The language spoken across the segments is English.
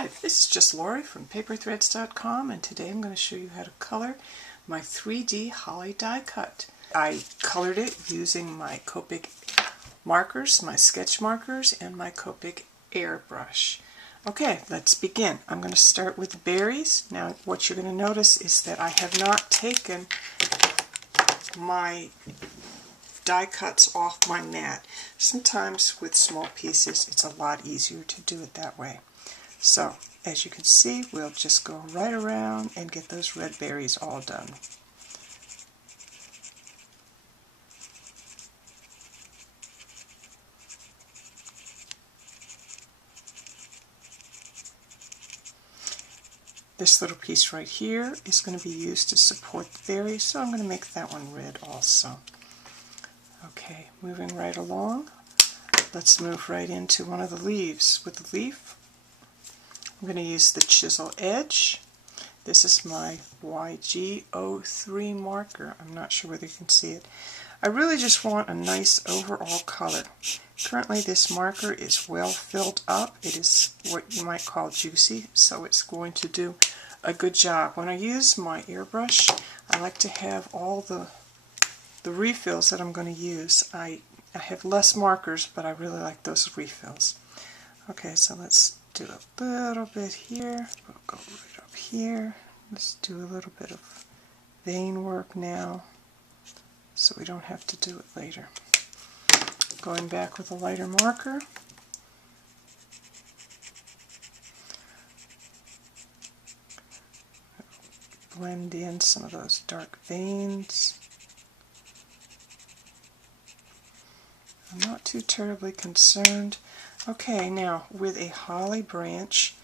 Hi, this is Justlaury from paperthreads.com, and today I'm going to show you how to color my 3D holly die cut. I colored it using my Copic markers, my sketch markers, and my Copic Air Brush. Okay, let's begin. I'm going to start with the berries. Now what you're going to notice is that I have not taken my die cuts off my mat. Sometimes with small pieces it's a lot easier to do it that way. So, as you can see, we'll just go right around and get those red berries all done. This little piece right here is going to be used to support the berries, so I'm going to make that one red also. Okay, moving right along, let's move right into one of the leaves. With the leaf, I'm going to use the chisel edge. This is my YG03 marker. I'm not sure whether you can see it. I really just want a nice overall color. Currently this marker is well filled up. It is what you might call juicy, so it's going to do a good job. When I use my airbrush, I like to have all the refills that I'm going to use. I have less markers, but I really like those refills. Okay, so let's do a little bit here. We'll go right up here. Let's do a little bit of vein work now, so we don't have to do it later. Going back with a lighter marker. Blend in some of those dark veins. I'm not too terribly concerned. Okay, now with a holly branch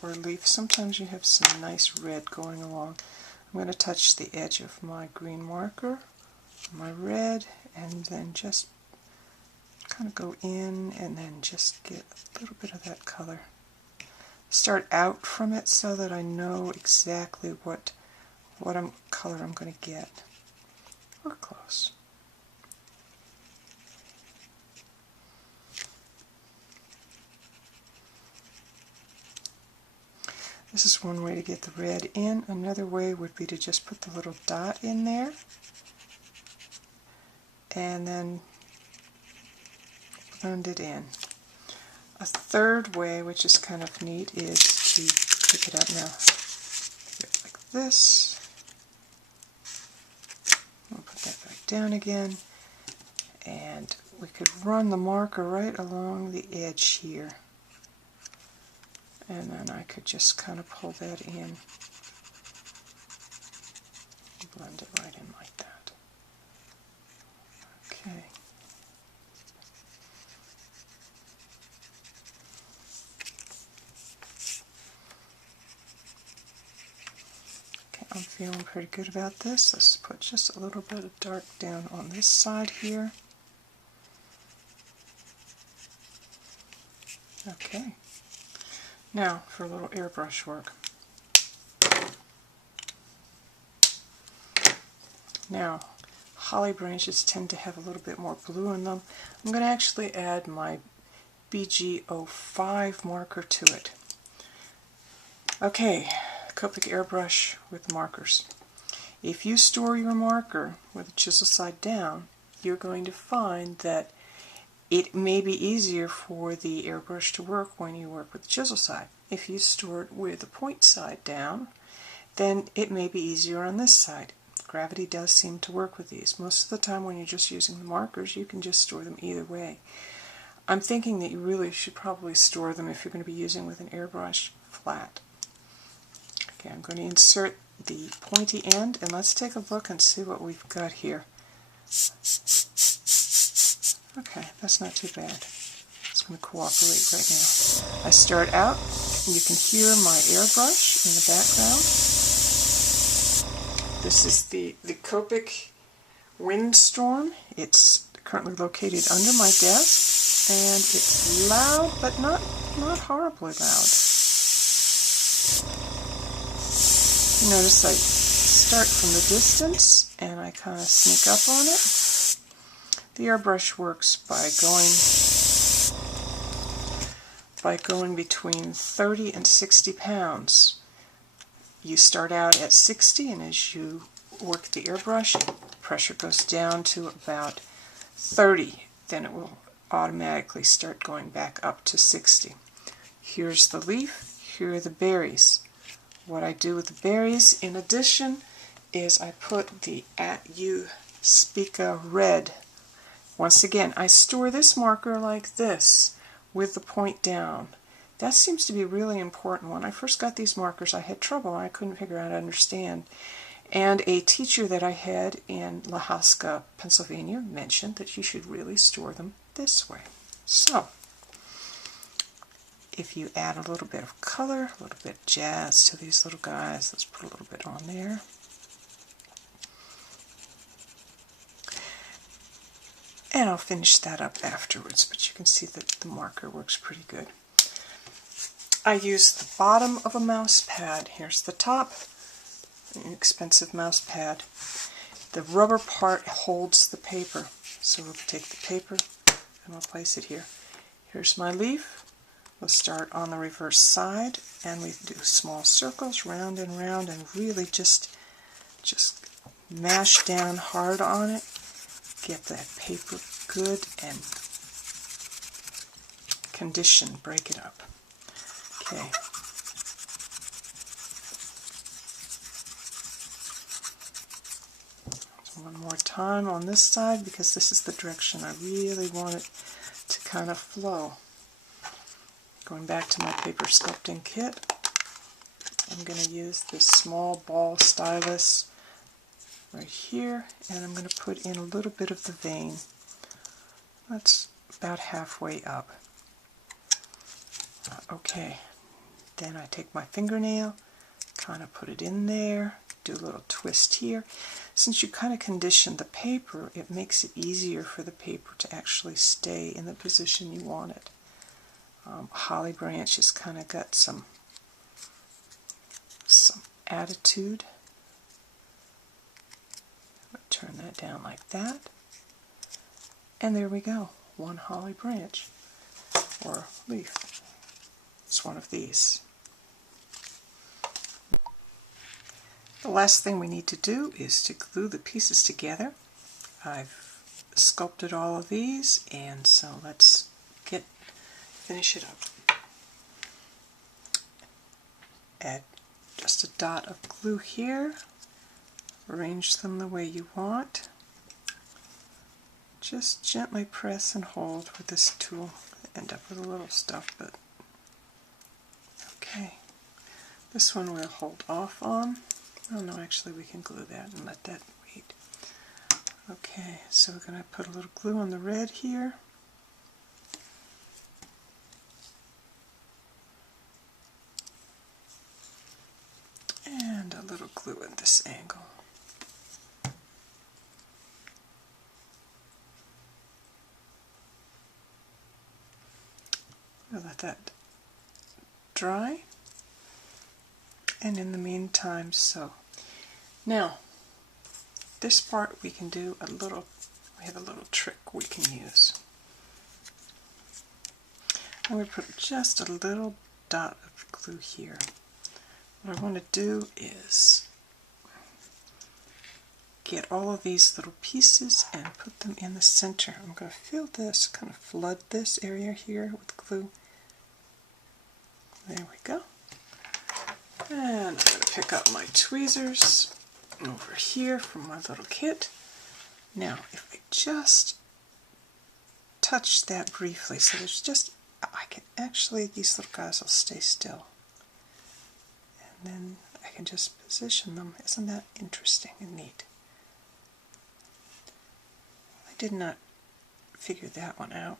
or leaf, sometimes you have some nice red going along. I'm going to touch the edge of my green marker, my red, and then just kind of go in and then just get a little bit of that color. Start out from it so that I know exactly what color I'm going to get. We're close. This is one way to get the red in. Another way would be to just put the little dot in there and then blend it in. A third way, which is kind of neat, is to pick it up now. Like this. We'll put that back down again. And we could run the marker right along the edge here. And then I could just kind of pull that in, blend it right in like that. Okay. Okay, I'm feeling pretty good about this. Let's put just a little bit of dark down on this side here. Okay. Now for a little airbrush work. Now, holly branches tend to have a little bit more blue in them. I'm going to actually add my BG05 marker to it. Okay, Copic Air Brush with markers. If you store your marker with the chisel side down, you're going to find that it may be easier for the airbrush to work when you work with the chisel side. If you store it with the point side down, then it may be easier on this side. Gravity does seem to work with these. Most of the time when you're just using the markers, you can just store them either way. I'm thinking that you really should probably store them, if you're going to be using with an airbrush, flat. Okay, I'm going to insert the pointy end, and let's take a look and see what we've got here. Okay, that's not too bad. It's going to cooperate right now. I start out, and you can hear my airbrush in the background. This is the Copic Windstorm. It's currently located under my desk, and it's loud, but not horribly loud. You notice I start from the distance, and I kind of sneak up on it. The airbrush works by by going between 30 and 60 pounds. You start out at 60, and as you work the airbrush, pressure goes down to about 30. Then it will automatically start going back up to 60. Here's the leaf, here are the berries. What I do with the berries, in addition, is I put the At You Spica red. Once again, I store this marker like this, with the point down. That seems to be a really important. When I first got these markers, I had trouble. I couldn't figure out how to understand. And a teacher that I had in Lahaska, Pennsylvania, mentioned that you should really store them this way. So, if you add a little bit of color, a little bit of jazz to these little guys, let's put a little bit on there. And I'll finish that up afterwards, but you can see that the marker works pretty good. I use the bottom of a mouse pad. Here's the top, an expensive mouse pad. The rubber part holds the paper. So we'll take the paper and we'll place it here. Here's my leaf. We'll start on the reverse side, and we do small circles round and round, and really just mash down hard on it. Get that paper good and conditioned. Break it up. Okay. So one more time on this side, because this is the direction I really want it to kind of flow. Going back to my paper sculpting kit, I'm going to use this small ball stylus right here, and I'm going to put in a little bit of the vein. That's about halfway up. Okay, then I take my fingernail, kind of put it in there, do a little twist here. Since you kind of condition the paper, it makes it easier for the paper to actually stay in the position you want it. Holly branch has kind of got some attitude. Turn that down like that, and there we go, one holly branch or leaf. It's one of these. The last thing we need to do is to glue the pieces together. I've sculpted all of these, and so let's finish it up. Add just a dot of glue here. Arrange them the way you want. Just gently press and hold with this tool. End up with a little stuff, but okay. This one we'll hold off on. Oh no, actually we can glue that and let that wait. Okay, so we're going to put a little glue on the red here. And a little glue at this angle. We'll let that dry, and in the meantime sew. Now, this part we can do we have a little trick we can use. I'm going to put just a little dot of glue here. What I want to do is get all of these little pieces and put them in the center. I'm going to fill this, kind of flood this area here with glue. There we go. And I'm going to pick up my tweezers over here from my little kit. Now, if I just touch that briefly, so there's just, I can actually, these little guys will stay still. And then I can just position them. Isn't that interesting and neat? I did not figure that one out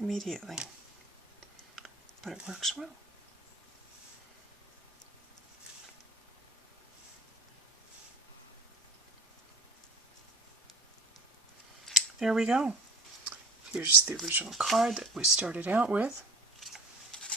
immediately, but it works well. There we go. Here's the original card that we started out with.